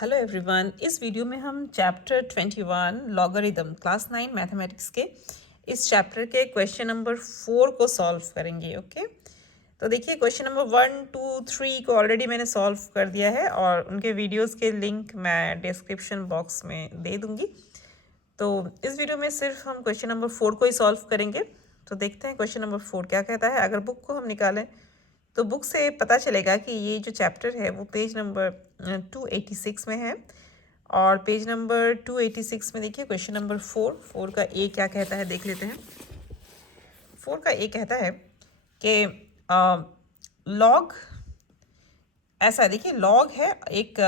Hello everyone. इस video में हम चैप्टर 21 लॉगरिदम क्लास 9 मैथमेटिक्स के इस चैप्टर के क्वेश्चन नंबर 4 को सॉल्व करेंगे। ओके, तो देखिए क्वेश्चन नंबर 1, 2, 3 को ऑलरेडी मैंने सॉल्व कर दिया है और उनके वीडियोस के लिंक मैं डिस्क्रिप्शन बॉक्स में दे दूंगी। तो इस वीडियो में सिर्फ हम क्वेश्चन नंबर 4 को ही सॉल्व करेंगे। तो देखते हैं क्वेश्चन नंबर 4 क्या कहता है। अगर बुक को हम निकालें तो बुक से पता चलेगा कि ये जो चैप्टर है वो पेज नंबर 286 में है। और पेज नंबर 286 में देखिए क्वेश्चन नंबर 4 का ए क्या कहता है, देख लेते हैं। 4 का ए कहता है कि लॉग, ऐसा देखिए लॉग है, एक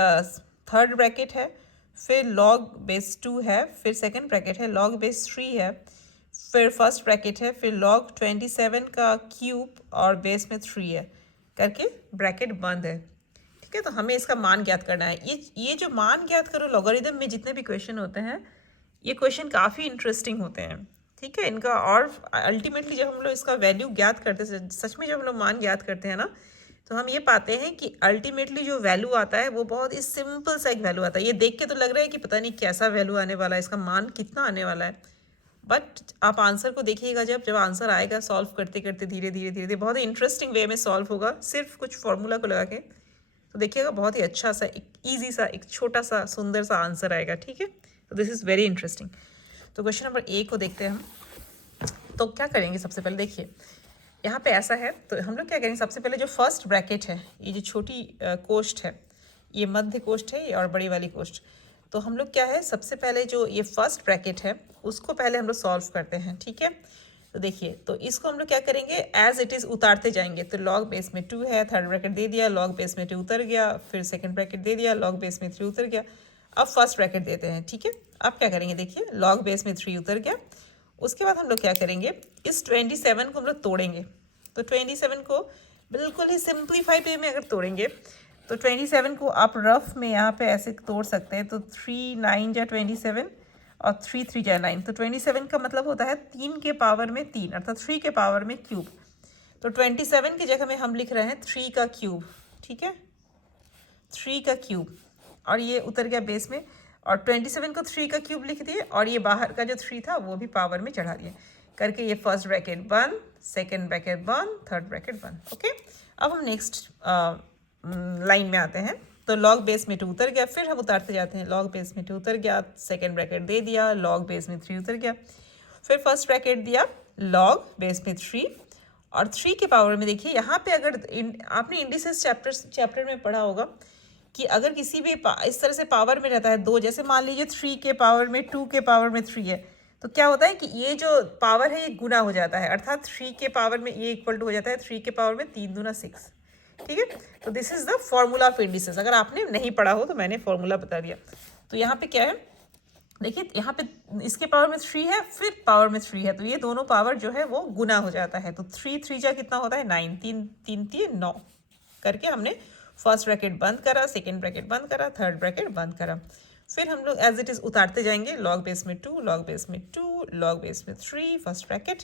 थर्ड ब्रैकेट है, फिर लॉग बेस 2 है, फिर सेकंड ब्रैकेट है लॉग बेस 3 है, फिर फर्स्ट ब्रैकेट है, फिर लॉग 27 का क्यूब और बेस में 3 है करके ब्रैकेट बंद है। ठीक है, तो हमें इसका मान ज्ञात करना है। ये जो मान ज्ञात करो लॉगरिदम में जितने भी क्वेश्चन होते हैं, ये क्वेश्चन काफ़ी इंटरेस्टिंग होते हैं। ठीक है, इनका और अल्टीमेटली जब हम लोग इसका वैल्यू ज्ञात करते हैं, सच में जब हम लोग मान ज्ञात करते हैं ना, तो हम ये पाते हैं कि अल्टीमेटली जो वैल्यू आता है वो बहुत ही सिंपल सा एक वैल्यू आता है। ये देख के तो लग रहा है कि पता नहीं कैसा वैल्यू आने वाला है, इसका मान कितना आने वाला है, बट आप आंसर को देखिएगा जब आंसर आएगा सॉल्व करते करते धीरे धीरे धीरे धीरे बहुत ही इंटरेस्टिंग वे में सॉल्व होगा, सिर्फ कुछ फॉर्मूला को लगा के। तो देखिएगा बहुत ही अच्छा सा एक ईजी सा एक छोटा सा सुंदर सा आंसर आएगा। ठीक है, तो दिस इज़ वेरी इंटरेस्टिंग। तो क्वेश्चन नंबर ए को देखते हैं हम। तो क्या करेंगे, सबसे पहले देखिए यहाँ पे ऐसा है, तो हम लोग क्या करेंगे, सबसे पहले जो फर्स्ट ब्रैकेट है, ये जो छोटी कोष्ठ है, ये मध्य कोष्ठ है और बड़ी वाली कोष्ठ। तो हम लोग क्या है, सबसे पहले जो ये फर्स्ट ब्रैकेट है उसको पहले हम लोग सॉल्व करते हैं। ठीक है, तो देखिए तो इसको हम लोग क्या करेंगे, एज इट इज़ उतारते जाएंगे। तो लॉग बेस में 2 है, थर्ड ब्रैकेट दे दिया, लॉग बेस में 2 उतर गया, फिर सेकंड ब्रैकेट दे दिया, लॉग बेस में 3 उतर गया। अब फर्स्ट ब्रैकेट देते हैं। ठीक है, अब क्या करेंगे, देखिए लॉग बेस में 3 उतर गया। उसके बाद हम लोग क्या करेंगे, इस 27 को हम लोग तोड़ेंगे। तो 27 को बिल्कुल ही सिंप्लीफाई वे में अगर तोड़ेंगे तो 27 को आप रफ में यहाँ पे ऐसे तोड़ सकते हैं। तो 3 9 जा 27 और 3 3 जा 9। तो 27 का मतलब होता है 3 के पावर में 3, अर्थात 3 के पावर में क्यूब। तो 27 की जगह में हम लिख रहे हैं 3 का क्यूब। ठीक है, 3 का क्यूब, और ये उतर गया बेस में, और 27 को 3 का क्यूब लिख दिए, और ये बाहर का जो 3 था वो भी पावर में चढ़ा दिए करके। ये फर्स्ट ब्रैकेट बंद, सेकेंड ब्रैकेट बंद, थर्ड ब्रैकेट बंद। ओके, अब हम नेक्स्ट लाइन में आते हैं। तो लॉग बेस में 2 उतर गया, फिर हम उतारते जाते हैं। लॉग बेस में 2 उतर गया, सेकेंड ब्रैकेट दे दिया, लॉग बेस में 3 उतर गया, फिर फर्स्ट ब्रैकेट दिया, लॉग बेस में 3, और 3 के पावर में देखिए यहाँ पे अगर आपने इंडिसेस चैप्टर में पढ़ा होगा कि अगर किसी भी इस तरह से पावर में रहता है दो, जैसे मान लीजिए 3 के पावर में 2 के पावर में 3 है, तो क्या होता है कि ये जो पावर है ये गुना हो जाता है, अर्थात 3 के पावर में ये इक्वल टू हो जाता है 3 के पावर में 3 दूना 6। ठीक है, तो this is the formula of indices. अगर आपने नहीं पढ़ा हो तो मैंने फॉर्मूला बता दिया। तो यहाँ पे क्या है, देखिए यहाँ पे इसके पावर में 3 है, फिर पावर में 3 है, तो ये दोनों पावर जो है वो गुना हो जाता है। तो 3 3 जा कितना होता है 9, 3 3 3 9 करके हमने फर्स्ट ब्रैकेट बंद करा, सेकेंड ब्रैकेट बंद करा, थर्ड ब्रैकेट बंद करा। फिर हम लोग एज इट इज़ उतारते जाएंगे। लॉग बेस में 2, लॉग बेस में 2, लॉग बेस में 3, फर्स्ट ब्रैकेट।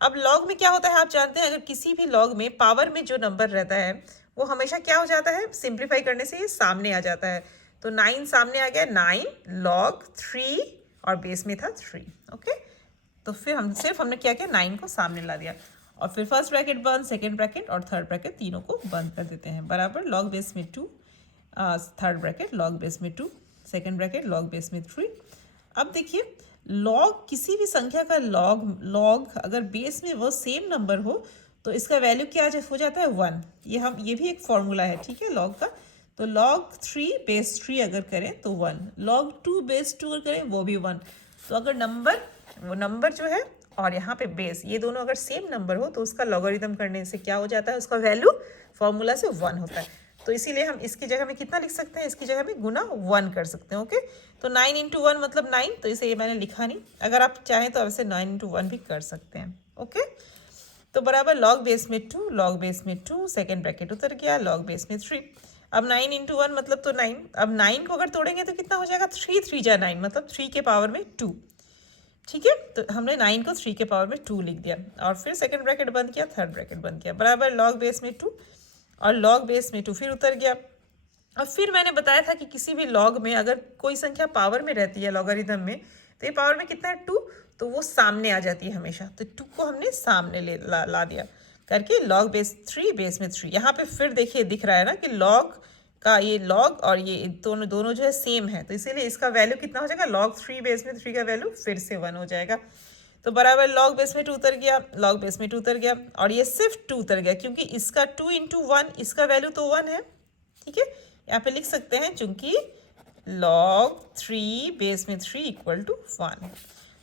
अब लॉग में क्या होता है आप जानते हैं, अगर किसी भी लॉग में पावर में जो नंबर रहता है वो हमेशा क्या हो जाता है, सिंप्लीफाई करने से ये सामने आ जाता है। तो 9 सामने आ गया, 9 लॉग 3 और बेस में था 3। ओके, तो फिर हमने क्या किया, 9 को सामने ला दिया, और फिर फर्स्ट ब्रैकेट बंद, सेकेंड ब्रैकेट और थर्ड ब्रैकेट तीनों को बंद कर देते हैं। बराबर लॉग बेस में 2, थर्ड ब्रैकेट लॉग बेस में 2, सेकेंड ब्रैकेट लॉग बेस में 3। अब देखिए लॉग, किसी भी संख्या का लॉग अगर बेस में वो सेम नंबर हो तो इसका वैल्यू क्या हो जाता है 1। ये भी एक फॉर्मूला है। ठीक है, लॉग का। तो लॉग 3 बेस 3 अगर करें तो 1, लॉग 2 बेस 2 अगर करें वो भी 1। तो अगर नंबर जो है और यहाँ पे बेस, ये दोनों अगर सेम नंबर हो तो उसका लॉगरिदम करने से क्या हो जाता है, उसका वैल्यू फॉर्मूला से 1 होता है। तो इसीलिए हम इसकी जगह में कितना लिख सकते हैं, इसकी जगह में गुना 1 कर सकते हैं। ओके, तो 9 इंटू 1 मतलब 9, तो इसे ये मैंने लिखा नहीं, अगर आप चाहें तो वैसे 9 इंटू 1 भी कर सकते हैं। ओके, तो बराबर लॉग बेस में 2, लॉग बेस में 2, सेकेंड ब्रैकेट उतर गया, लॉग बेस में 3। अब 9 इंटू 1 मतलब तो 9। अब 9 को अगर तोड़ेंगे तो कितना हो जाएगा, 3 3 जा 9 मतलब 3 के पावर में 2। ठीक है, तो हमने 9 को 3 के पावर में 2 लिख दिया, और फिर सेकंड ब्रैकेट बंद किया, थर्ड ब्रैकेट बंद किया, बराबर लॉग बेस में 2 और लॉग बेस में 2 फिर उतर गया, और फिर मैंने बताया था कि किसी भी लॉग में अगर कोई संख्या पावर में रहती है लॉगरिथम में, तो ये पावर में कितना है 2, तो वो सामने आ जाती है हमेशा। तो 2 को हमने सामने ला दिया करके log बेस 3 बेस में 3। यहाँ पे फिर देखिए दिख रहा है ना कि log का ये log और ये दोनों दोनों जो है सेम है, तो इसीलिए इसका वैल्यू कितना हो जाएगा, log 3 बेस में 3 का वैल्यू फिर से 1 हो जाएगा। तो बराबर log बेस में 2 उतर गया, log बेस में 2 उतर गया, और ये सिर्फ 2 उतर गया क्योंकि इसका 2 इंटू 1, इसका वैल्यू तो 1 है। ठीक है, यहाँ पे लिख सकते हैं चूंकि log 3 बेस में 3 इक्वल टू 1,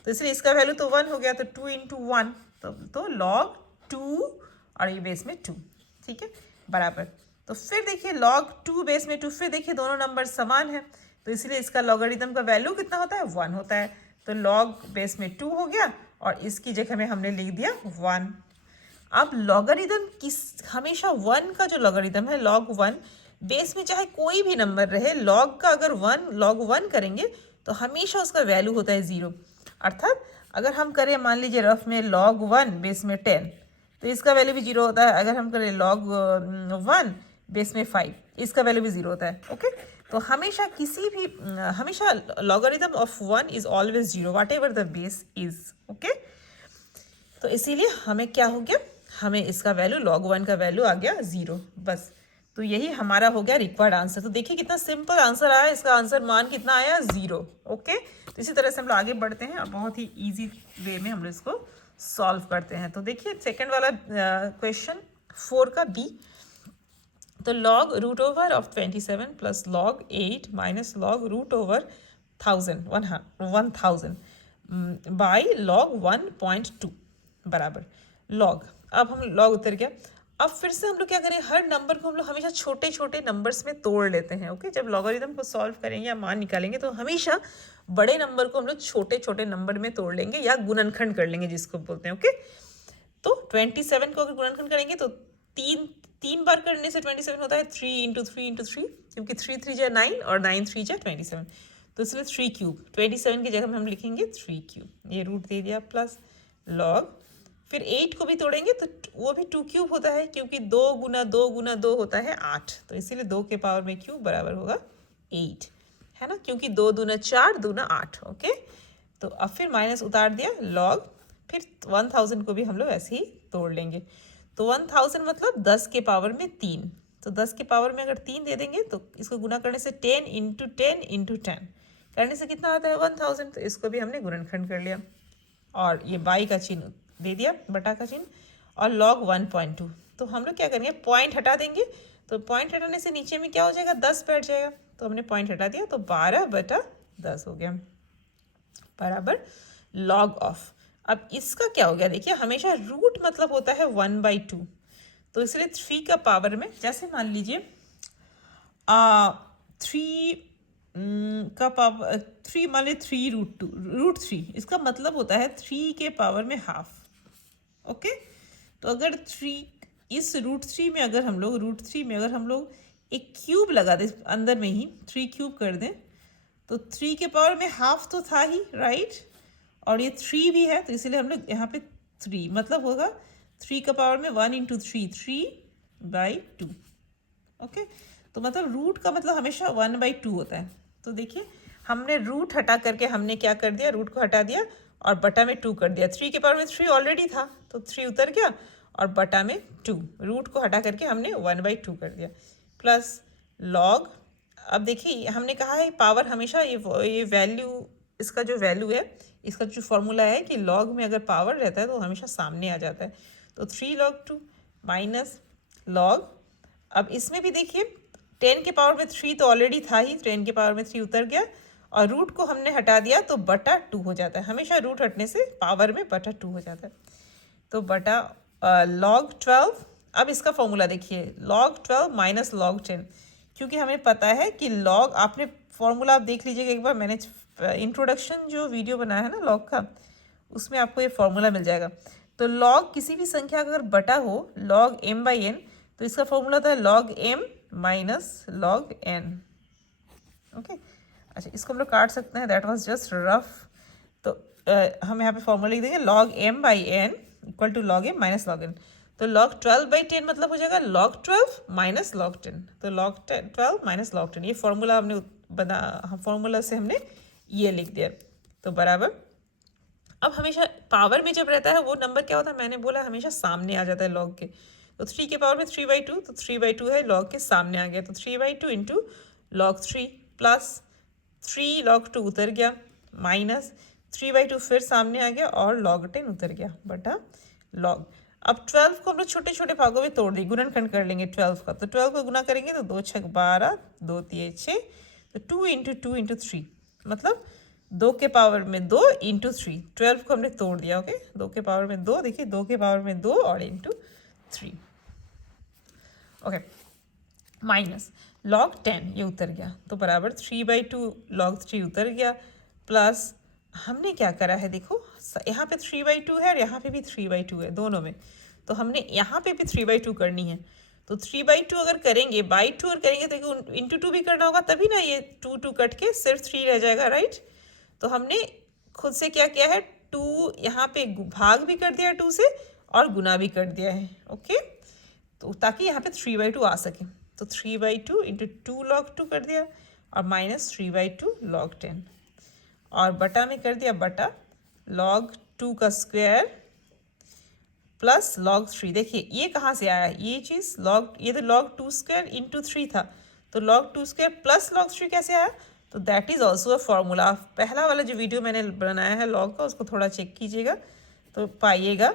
तो इसलिए इसका वैल्यू तो 1 हो गया, तो 2 इंटू 1 तो log 2 और ये बेस में 2। ठीक है, बराबर। तो फिर देखिए log 2 बेस में 2, फिर देखिए दोनों नंबर समान है, तो इसलिए इसका लॉगरिथम का वैल्यू कितना होता है, 1 होता है। तो log बेस में 2 हो गया और इसकी जगह में हमने लिख दिया 1। अब लॉगरिथम हमेशा 1 का जो लॉगरिथम है log 1 बेस में चाहे कोई भी नंबर रहे, log का अगर log 1 करेंगे तो हमेशा उसका वैल्यू होता है 0। अर्थात अगर हम करें मान लीजिए रफ में log 1 बेस में 10, तो इसका वैल्यू भी 0 होता है। अगर हम करें log 1 बेस में 5, इसका वैल्यू भी 0 होता है। ओके, तो हमेशा logarithm of 1 is always 0 what ever the base is. Okay, तो इसीलिए हमें क्या हो गया, हमें इसका वैल्यू log 1 का वैल्यू आ गया 0, बस। तो यही हमारा हो गया रिक्वायर्ड आंसर। तो देखिए कितना सिंपल आंसर आया, इसका आंसर मान कितना आया, 0। ओके, तो इसी तरह से हम लोग आगे बढ़ते हैं और बहुत ही ईजी वे में हम लोग इसको सॉल्व करते हैं। तो देखिए सेकंड वाला क्वेश्चन 4 का बी, तो log root over of 27 plus log 8 minus log root over 1000 by log 1.2 बराबर log। अब हम log उतर गया। अब फिर से हम लोग क्या करें, हर नंबर को हम लोग हमेशा छोटे छोटे नंबर्स में तोड़ लेते हैं। ओके, जब लॉगरिथम को सॉल्व करेंगे या मान निकालेंगे तो हमेशा बड़े नंबर को हम लोग छोटे छोटे नंबर में तोड़ लेंगे या गुणनखंड कर लेंगे जिसको बोलते हैं। ओके, तो 27 को अगर गुणनखंड करेंगे तो तीन बार करने से 27 होता है 3 इंटू 3 इंटू 3, क्योंकि 3 3 जा 9 और 9 3 जा 27, तो इसलिए 3 क्यूब। 27 की जगह में हम लिखेंगे 3 क्यूब, ये रूट दे दिया प्लस लॉग। फिर 8 को भी तोड़ेंगे तो वो भी 2 क्यूब होता है, क्योंकि 2 गुना 2 गुना 2 होता है 8, तो इसीलिए 2 के पावर में क्यूब बराबर होगा 8, है ना, क्योंकि 2 दूना 4 दूना 8। ओके, तो अब फिर माइनस उतार दिया लॉग। फिर 1000 को भी हम लोग ऐसे ही तोड़ लेंगे, तो 1000 मतलब 10 के पावर में 3, तो 10 के पावर में अगर 3 दे देंगे तो इसको गुना करने से 10 इंटू 10 इंटू 10 करने से कितना आता है 1000, तो इसको भी हमने गुणनखंड कर लिया और ये बाई का चिन्ह दे दिया, बटा का चिन्ह, और log 1.2। तो हम लोग क्या करेंगे, पॉइंट हटा देंगे, तो पॉइंट हटाने से नीचे में क्या हो जाएगा, 10 बैठ जाएगा, तो हमने पॉइंट हटा दिया तो 12/10 हो गया बराबर log ऑफ। अब इसका क्या हो गया, देखिए हमेशा रूट मतलब होता है 1/2, तो इसलिए 3 का पावर में, जैसे मान लीजिए 3 का पावर 3 मान लीजिए 3√2 इसका मतलब होता है 3 के पावर में हाफ। ओके, तो अगर 3 इस √3 में अगर हम लोग एक क्यूब लगा दें अंदर में ही, 3 क्यूब कर दें, तो 3 के पावर में हाफ तो था ही, राइट, और ये 3 भी है, तो इसीलिए हम लोग यहाँ पे 3 मतलब होगा 3 का पावर में 1 इंटू 3/2। ओके, तो मतलब रूट का मतलब हमेशा 1/2 होता है। तो देखिए हमने रूट हटा करके हमने क्या कर दिया, रूट को हटा दिया और बटा में 2 कर दिया। 3 के पावर में 3 ऑलरेडी था तो 3 उतर गया और बटा में 2, रूट को हटा करके हमने 1/2 कर दिया प्लस लॉग। अब देखिए हमने कहा है पावर हमेशा ये वैल्यू, इसका जो वैल्यू है, इसका जो फॉर्मूला है कि लॉग में अगर पावर रहता है तो हमेशा सामने आ जाता है, तो 3 log 2 माइनस लॉग। अब इसमें भी देखिए 10 के पावर में 3 तो ऑलरेडी था ही, 10 के पावर में 3 उतर गया और रूट को हमने हटा दिया तो बटा 2 हो जाता है, हमेशा रूट हटने से पावर में बटा 2 हो जाता है, तो बटा log 12। अब इसका फॉर्मूला देखिए log 12 माइनस log 10, क्योंकि हमें पता है कि log, आपने फॉर्मूला आप देख लीजिएगा एक बार, मैंने इंट्रोडक्शन जो वीडियो बनाया है ना log का, उसमें आपको ये फॉर्मूला मिल जाएगा। तो log किसी भी संख्या का अगर बटा हो log m/n, तो इसका फॉर्मूला होता है log m minus log n। Okay, अच्छा इसको हम लोग काट सकते हैं, दैट वाज जस्ट रफ। तो हम यहाँ पे फॉर्मूला लिख देंगे log m/n equal to log m minus log n। तो log 12/10 मतलब हो जाएगा log 12 माइनस log 10। तो log 12 माइनस log 10, ये फॉर्मूला हमने बना, फॉर्मूला से हमने ये लिख दिया। तो बराबर, अब हमेशा पावर में जब रहता है वो नंबर क्या होता है, मैंने बोला हमेशा सामने आ जाता है लॉग के। तो 3 के पावर में 3/2, तो 3/2 है, लॉग के सामने आ गया। तो 3/2 इंटू log 3 प्लस 3 log 2 उतर गया, माइनस 3/2 फिर सामने आ गया और log 10 उतर गया बटा log। अब 12 को हम लोग छोटे छोटे भागों में तोड़ देंगे, गुणनखंड कर लेंगे 12 का। तो 12 को गुना करेंगे तो 2 6 12, 2 3 6, तो 2 इंटू 2 इंटू 3, मतलब 2 के पावर में 2 इंटू 3। 12 को हमने तोड़ दिया, ओके। 2 के पावर में 2, देखिए 2 के पावर में 2 और इंटू 3, ओके। माइनस log 10 ये उतर गया, तो बराबर 3/2 log 3 उतर गया, प्लस हमने क्या करा है देखो, यहाँ पे 3/2 है और यहाँ पे भी 3/2 है दोनों में, तो हमने यहाँ पे भी 3/2 करनी है। तो 3/2 अगर करेंगे, बाई 2 और करेंगे तो इंटू 2 भी करना होगा, तभी ना ये 2 2 कट के सिर्फ 3 रह जाएगा, राइट। तो हमने खुद से क्या किया है, 2 यहाँ पे भाग भी कर दिया है 2 से और गुना भी कर दिया है, ओके। तो ताकि यहाँ पे 3/2 आ सके, तो 3/2 इंटू 2 log 2 कर दिया और माइनस 3/2 log 10, और बटा में कर दिया बटा log 2 का स्क्वायर प्लस log 3। देखिए ये कहाँ से आया ये चीज़, ये तो log 2 स्क्वायर इंटू 3 था, तो log 2 स्क्वायर प्लस log 3 कैसे आया, तो that is also a formula. पहला वाला जो वीडियो मैंने बनाया है log का, उसको थोड़ा चेक कीजिएगा तो पाइएगा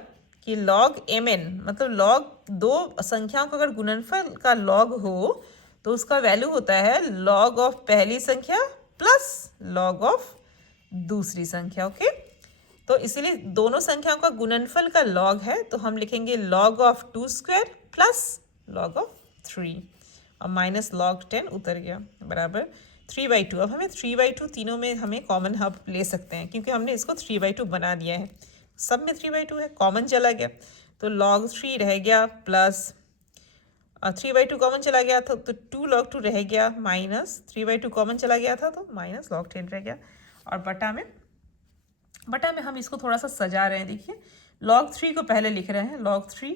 कि log mn मतलब log दो संख्याओं का अगर गुणनफल का log हो तो उसका वैल्यू होता है log ऑफ पहली संख्या प्लस log ऑफ दूसरी संख्या, ओके। तो इसलिए दोनों संख्याओं का गुणनफल का log है, तो हम लिखेंगे log of 2 square plus log of 3 और माइनस log 10 उतर गया, बराबर 3/2। अब हमें 3/2 तीनों में हमें कॉमन हब ले सकते हैं, क्योंकि हमने इसको 3/2 बना दिया है, सब में 3/2 है, कॉमन चला गया तो log 3 रह गया प्लस 3/2 कॉमन चला गया था तो 2 log 2 रह गया, माइनस 3/2 कॉमन चला गया था तो माइनस log 10 रह गया, और बटा में हम इसको थोड़ा सा सजा रहे हैं। देखिए log 3 को पहले लिख रहे हैं, log 3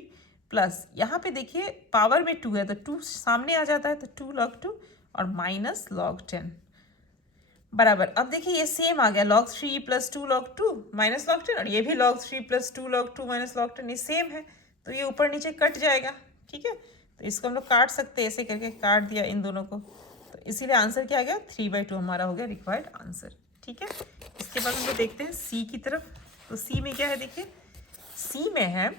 प्लस यहाँ पे देखिए पावर में 2 है तो 2 सामने आ जाता है, तो 2 log 2 और माइनस log 10 बराबर। अब देखिए ये सेम आ गया, log 3 plus 2 log 2 minus log 10, और ये भी log 3 plus 2 log 2 minus log 10, ये सेम है, तो ये ऊपर नीचे कट जाएगा, ठीक है। तो इसको हम लोग काट सकते हैं, ऐसे करके काट दिया इन दोनों को, तो इसीलिए आंसर क्या आ गया, 3/2 हमारा हो गया रिक्वायर्ड आंसर, ठीक है। इसके बाद हम लोग देखते हैं सी की तरफ। तो सी में क्या है, देखिए सी में है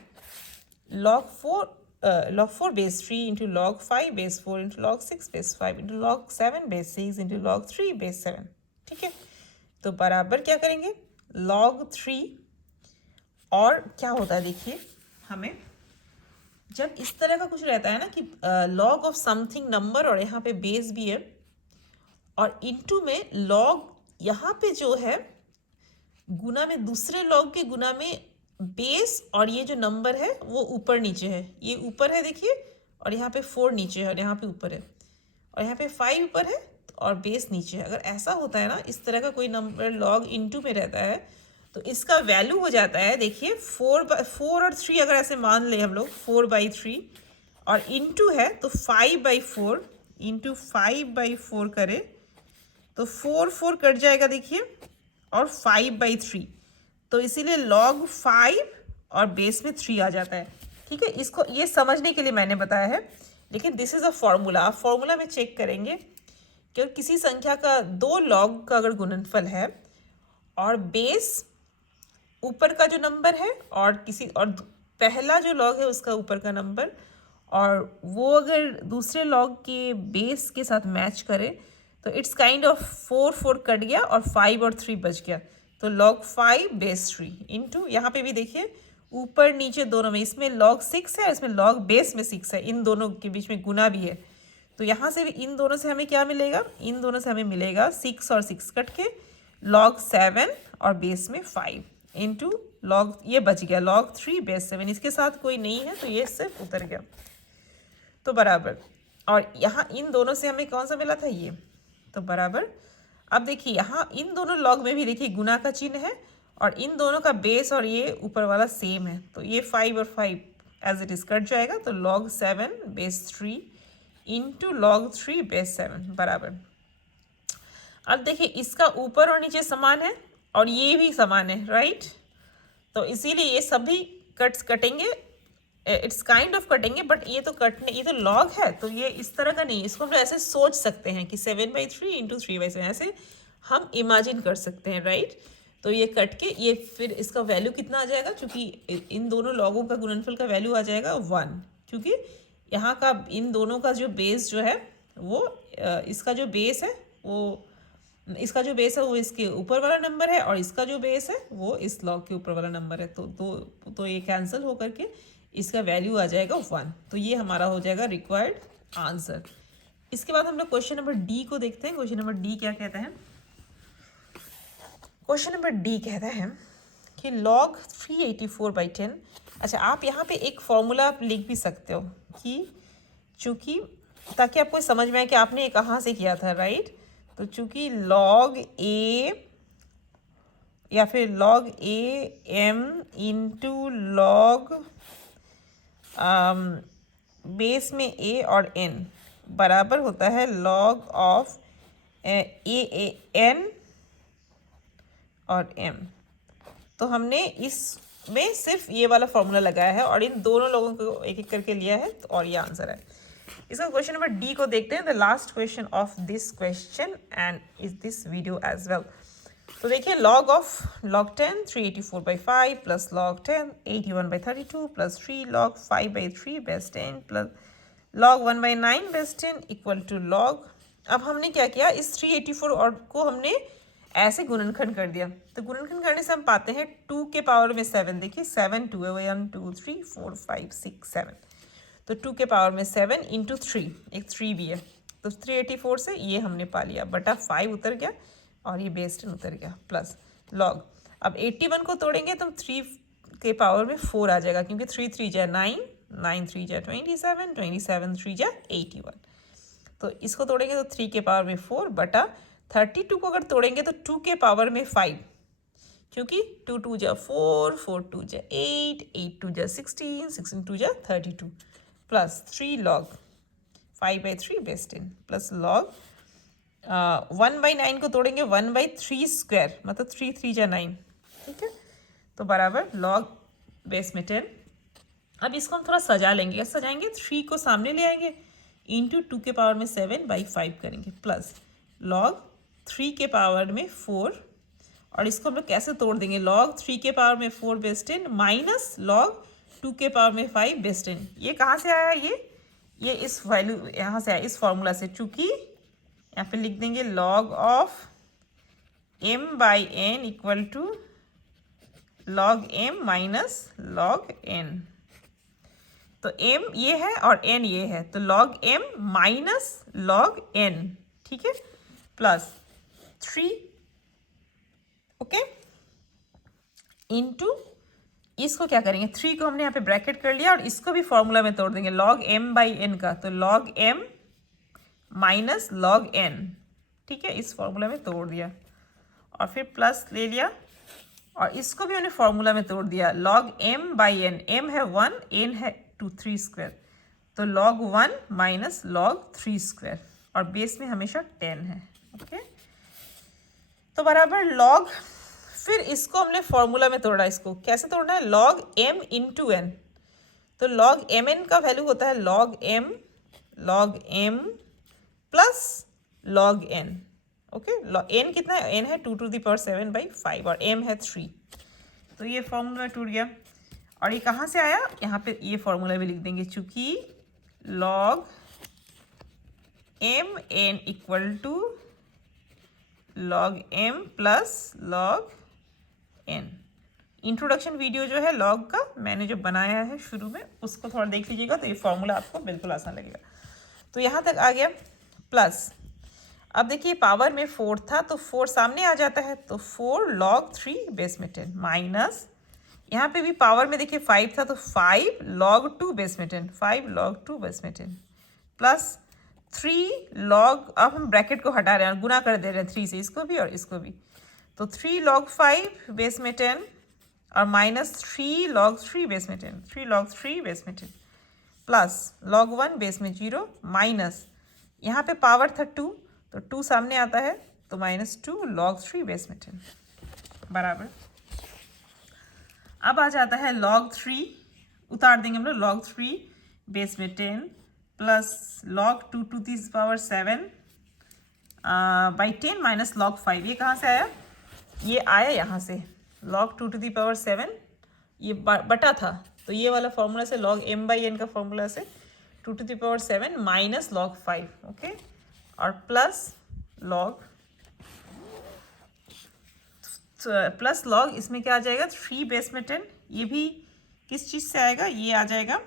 log 4 base 3 into log 5 base 4 into log 6 base 5 into log 7 base 6 into log 3 base 7, ठीक है। तो बराबर क्या करेंगे, log 3, और क्या होता है देखिए, हमें जब इस तरह का कुछ रहता है ना कि log ऑफ समथिंग नंबर और यहाँ पे बेस भी है, और इनटू में log यहाँ पे जो है गुना में, दूसरे log के गुना में बेस, और ये जो नंबर है वो ऊपर नीचे है, ये ऊपर है देखिए, और यहाँ पे 4 नीचे है और यहाँ पे ऊपर है, और यहाँ पे 5 ऊपर है और बेस नीचे है। अगर ऐसा होता है ना, इस तरह का कोई नंबर log इनटू में रहता है, तो इसका वैल्यू हो जाता है, देखिए 4 और 3 अगर ऐसे मान ले हम लोग 4/3, और इनटू है तो 5/4 इंटू 5/4 करे तो 4 कट जाएगा देखिए, और 5/3, तो इसीलिए log 5 और बेस में 3 आ जाता है, ठीक है। इसको ये समझने के लिए मैंने बताया है, लेकिन दिस इज़ अ फॉर्मूला। आप फॉर्मूला में चेक करेंगे कि किसी संख्या का 2 log का अगर गुणनफल है और बेस ऊपर का जो नंबर है और पहला जो log है उसका ऊपर का नंबर, और वो अगर दूसरे log के बेस के साथ मैच करे तो इट्स काइंड ऑफ 4 कट गया और 5 और 3 बच गया, तो log 5 base 3 इंटू यहाँ पे भी देखिए ऊपर नीचे दोनों में, इसमें log 6 है, इसमें log बेस में 6 है, इन दोनों के बीच में गुना भी है, तो यहाँ से भी इन दोनों से हमें क्या मिलेगा, इन दोनों से हमें मिलेगा 6 और 6 कट के log 7 और बेस में 5 इंटू log, ये बच गया log 3 बेस 7, इसके साथ कोई नहीं है तो ये सिर्फ उतर गया, तो बराबर। और यहाँ इन दोनों से हमें कौन सा मिला था, ये, तो बराबर। अब देखिए यहाँ इन दोनों log में भी देखिए गुना का चिन्ह है, और इन दोनों का बेस और ये ऊपर वाला सेम है, तो ये 5 और 5 एज इट इज कट जाएगा, तो log 7 base 3 into log 3 base 7 बराबर। अब देखिए इसका ऊपर और नीचे समान है और ये भी समान है, राइट। तो इसीलिए ये सभी कट्स कटेंगे, इट्स काइंड ऑफ कटेंगे, बट ये तो कटने, ये तो लॉग है तो ये इस तरह का नहीं है। इसको हम लोग ऐसे सोच सकते हैं कि 7/3 इंटू 3/7 ऐसे हम इमेजिन कर सकते हैं, राइट। तो ये कट के ये फिर इसका वैल्यू कितना आ जाएगा, क्योंकि इन दोनों लॉगों का गुणनफल का वैल्यू आ जाएगा 1, क्योंकि यहाँ का इन दोनों का जो बेस जो है वो इसका जो बेस है वो इसके ऊपर वाला नंबर है और इसका जो बेस है वो इस लॉग के ऊपर वाला नंबर है। तो ये कैंसिल होकर के इसका वैल्यू आ जाएगा 1। तो ये हमारा हो जाएगा रिक्वायर्ड आंसर। इसके बाद हम लोग क्वेश्चन नंबर डी को देखते हैं। क्वेश्चन नंबर डी क्या कहता है? क्वेश्चन नंबर डी कहता है कि log 384/10। अच्छा, आप यहाँ पे एक फॉर्मूला आप लिख भी सकते हो कि चूँकि ताकि आपको समझ में आए कि आपने ये कहाँ से किया था, राइट। तो चूँकि log a या फिर log am into log base में a और n बराबर होता है log ऑफ an और m। तो हमने इसमें सिर्फ ये वाला फॉर्मूला लगाया है और इन दोनों लोगों को एक एक करके लिया है, तो और ये आंसर है। इसका क्वेश्चन नंबर डी को देखते हैं, the last question of this question and is this video as well. तो देखिए log of log 10 384/5 plus log 10 81/32 plus 3 log 5/3 base 10 plus log 1/9 base 10 equal to log। अब हमने क्या किया, इस 384 और को हमने ऐसे गुणनखंड कर दिया। तो गुणनखंड करने से हम पाते हैं 2 के पावर में 7। देखिए 7 2 है, 1 2 3 4 5 6 7। तो 2 के पावर में 7 इंटू 3, एक 3 भी है, तो 384 से ये हमने पा लिया बटा 5 उतर गया और ये बेस 10 उतर गया प्लस लॉग। अब 81 को तोड़ेंगे तो 3 के पावर में 4 आ जाएगा, क्योंकि 3 3 जा 9, 9 3 जा 27, 27 3 जा 81। तो इसको तोड़ेंगे तो 3 के पावर में 4 बटा 32 को अगर तोड़ेंगे तो 2 के पावर में 5, क्योंकि 2 2 जा 4, 4 2 जा 8, 8 2 जा 16, 16 2 जा 32 plus 3 log 5/3 base 10 plus log 1/9 को तोड़ेंगे 1/3 स्क्वायर, मतलब 3 3 जा 9, ठीक है। तो बराबर log बेस में 10। अब इसको हम थोड़ा सजा लेंगे। कैसे सजाएंगे? 3 को सामने ले आएंगे इंटू 2 के पावर में 7/5 करेंगे प्लस log 3 के पावर में 4, और इसको हम लोग कैसे तोड़ देंगे, log 3 के पावर में 4 बेस 10 माइनस log 2 के पावर में 5 बेस 10। ये कहाँ से आया? ये इस वैल्यू यहाँ से आया, इस फॉर्मूला से। चूँकि यहाँ पे लिख देंगे log of m/n equal to log m minus log n। तो m ये है और n ये है, तो log m minus log n, ठीक है, प्लस 3, ओके, इंटू इसको क्या करेंगे, 3 को हमने यहाँ पे ब्रैकेट कर लिया और इसको भी फॉर्मूला में तोड़ देंगे log m/n का, तो log m minus log n, ठीक है, इस फॉर्मूला में तोड़ दिया और फिर प्लस ले लिया और इसको भी हमने फॉर्मूला में तोड़ दिया log m/n। m है 1, n है 2 3 स्क्वायर, तो log 1 माइनस log 3 स्क्वायर और बेस में हमेशा 10 है, ओके। तो बराबर log, फिर इसको हमने फॉर्मूला में तोड़ा। इसको कैसे तोड़ना है, log m इंटू n। तो log mn का वैल्यू होता है log m plus log n, okay. n कितना है, n है 2 to the power 7/5 और m है 3। तो ये फॉर्मूला टूट गया और ये कहाँ से आया, यहाँ पे ये फॉर्मूला भी लिख देंगे, चूँकि log mn equal to log m plus log n। Introduction video जो है log का मैंने जो बनाया है शुरू में, उसको थोड़ा देख लीजिएगा, तो ये फॉर्मूला आपको बिल्कुल आसान लगेगा। तो यहाँ तक आ गया प्लस। अब देखिए पावर में 4 था तो 4 सामने आ जाता है, तो 4 log 3 बेस में 10 माइनस, यहाँ पे भी पावर में देखिए 5 था तो 5 log 2 बेस में 10, 5 log 2 बेस में 10 प्लस 3 log, अब हम ब्रैकेट को हटा रहे हैं, गुना कर दे रहे हैं 3 से, इसको भी और इसको भी, तो 3 log 5 बेस में 10 और माइनस 3 log 3 बेस में 10, 3 log 3 बेस में 10 प्लस log 1 बेस में 0 माइनस यहाँ पे पावर था 2 तो 2 सामने आता है तो माइनस 2 log 3 बेस में 10 बराबर। अब आ जाता है log 3, उतार देंगे हम लोग log 3 बेस में 10 plus log 2 to the power 7 by 10 minus log 5। ये कहाँ से आया? ये आया यहाँ से log 2 to the power 7, ये बटा था तो ये वाला फॉर्मूला से log m बाई n का फॉर्मूला से 2 to the power 7 minus log 5, okay, और प्लस log इसमें क्या आ जाएगा 3 बेस में 10, ये भी किस चीज़ से आएगा? ये आ जाएगा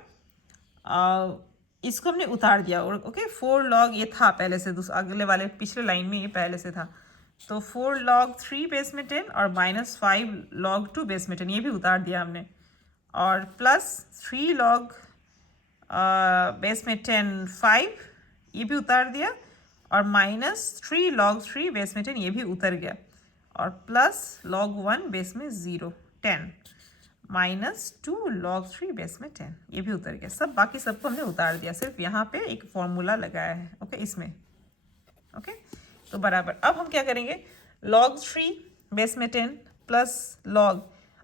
इसको हमने उतार दिया और ओके 4 log ये था पहले से, अगले वाले पिछले लाइन में ये पहले से था तो 4 log 3 बेस में 10 और माइनस 5 log 2 बेस में 10 ये भी उतार दिया हमने और प्लस 3 log बेस में 10 5 ये भी उतार दिया और माइनस 3 log 3 बेस में 10 ये भी उतर गया और प्लस log 1 बेस में 0 10 माइनस 2 log 3 बेस में 10 ये भी उतर गया। सब बाकी सबको हमने उतार दिया, सिर्फ यहाँ पे एक फॉर्मूला लगाया है ओके इसमें, ओके तो बराबर। अब हम क्या करेंगे log 3 बेस में 10 प्लस log,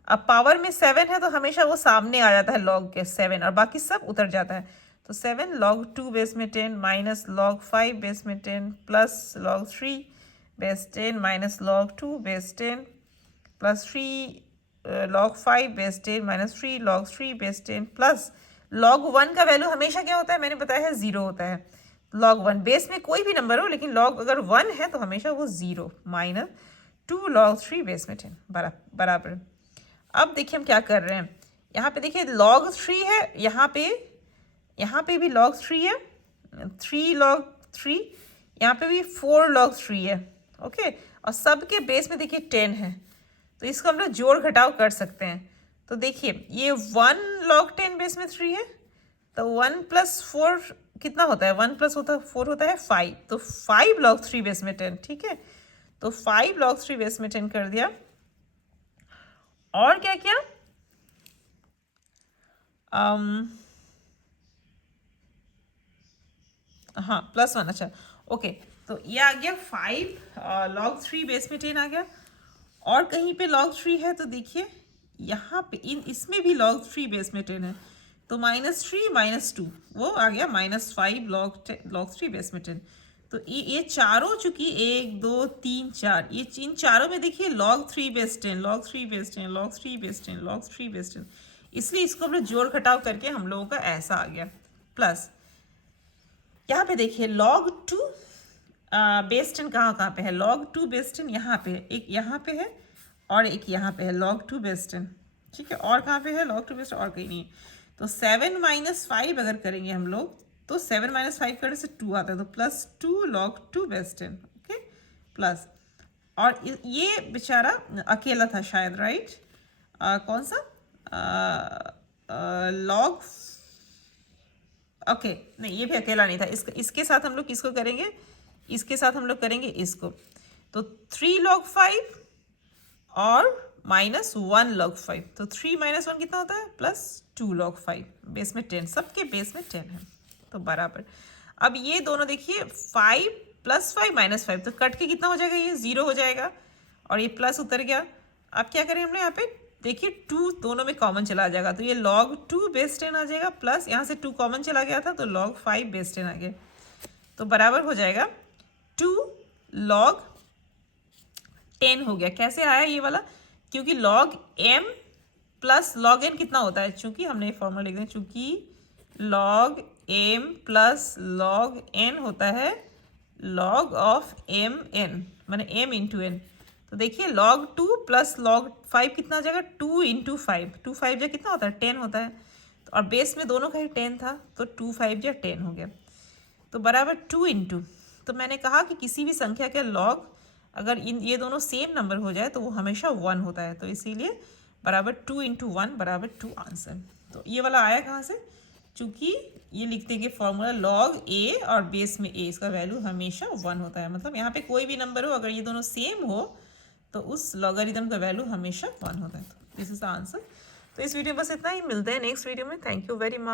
अब पावर में 7 है तो हमेशा वो सामने आ जाता है log के 7 और बाकी सब उतर जाता है तो 7 log 2 बेस में 10 माइनस log 5 बेस में 10 plus log 3 base 10 minus log 2 base 10 plus 3 log 5 base 10 minus 3 log 3 base 10 plus log 1 का वैल्यू हमेशा क्या होता है? मैंने बताया है 0 होता है। log 1 बेस में कोई भी नंबर हो लेकिन log अगर 1 है तो हमेशा वो 0 माइनस 2 log 3 बेस में 10 बराबर। अब देखिए हम क्या कर रहे हैं, यहाँ पे देखिए log 3 है, यहाँ पे भी log 3 है, 3 log 3, यहाँ पे भी 4 log 3 है ओके, और सबके बेस में देखिए 10 है तो इसको हम लोग जोड़ घटाव कर सकते हैं। तो देखिए ये 1 log 10 बेस में 3 है तो 1 प्लस 4 कितना होता है? 1 प्लस 4 होता है 5, तो 5 log 3 बेस में 10, ठीक है, तो 5 log 3 बेस में 10 कर दिया और क्या किया हाँ प्लस 1, अच्छा ओके, तो ये आ गया 5 log 3 बेस में 10 आ गया और कहीं पे log 3 है तो देखिए यहाँ पे इसमें भी log 3 बेस में 10 है तो माइनस 3 माइनस 2 वो आ गया माइनस 5 log 3 बेस में 10। तो ये चारों चूंकि 1 2 3 4 ये इन चारों में देखिए log 3 base 10 log 3 base 10 log 3 base 10 log 3 base 10, इसलिए इसको हम लोग जोड़ घटाव करके हम लोगों का ऐसा आ गया। प्लस यहाँ पे देखिए log 2 बेस 10 कहाँ पे है? log 2 बेस 10 यहाँ पे है, एक यहाँ पे है और एक यहाँ पे है log 2 बेस 10, ठीक है, और कहाँ पे है log 2 बेस 10? और कहीं नहीं है। तो 7 माइनस 5 अगर करेंगे हम लोग तो 7 माइनस 5 करने से 2 आता है तो plus 2 log 2 base 10 okay plus, और ये बेचारा अकेला था शायद, राइट, कौन सा log ओके नहीं ये भी अकेला नहीं था, इसके साथ हम लोग किसको करेंगे? इसके साथ हम लोग करेंगे इसको, तो 3 log 5 और माइनस 1 log 5, तो 3 माइनस 1 कितना होता है? प्लस 2 log 5 बेस में 10, सबके बेस में 10 है तो बराबर। अब ये दोनों देखिए 5 प्लस 5 माइनस 5 तो कट के कितना हो जाएगा? ये 0 हो जाएगा और ये प्लस उतर गया। अब क्या करें हमने यहाँ पे देखिए 2 दोनों में कॉमन चला जाएगा तो ये log 2 बेस 10 आ जाएगा प्लस यहाँ से 2 कॉमन चला गया था तो log 5 बेस 10 आ गया तो बराबर हो जाएगा 2 log 10 हो गया। कैसे आया ये वाला? क्योंकि log m plus log n कितना होता है? चूंकि हमने फॉर्मूला लिख दिया, चूंकि log m plus log n होता है log ऑफ m n माने m इंटू n। तो देखिए log 2 प्लस log 5 कितना आ जाएगा? 2 इंटू 5, 2 5 जा कितना होता है? 10 होता है, तो और बेस में दोनों का ही 10 था तो 2 5 जा 10 हो गया तो बराबर 2 इंटू, तो मैंने कहा कि किसी भी संख्या के log अगर ये दोनों सेम नंबर हो जाए तो वो हमेशा 1 होता है, तो इसीलिए बराबर 2 इंटू 1 बराबर 2 आंसर। तो ये वाला आया कहाँ से? चूँकि ये लिखते कि फॉर्मूला log a और बेस में a इसका वैल्यू हमेशा 1 होता है, मतलब यहाँ पे कोई भी नंबर हो अगर ये दोनों सेम हो तो उस लॉगरिदम का वैल्यू हमेशा 1 होता है। तो दिस इज द आंसर। तो इस वीडियो में बस इतना ही, मिलते हैं नेक्स्ट वीडियो में। Thank you very much.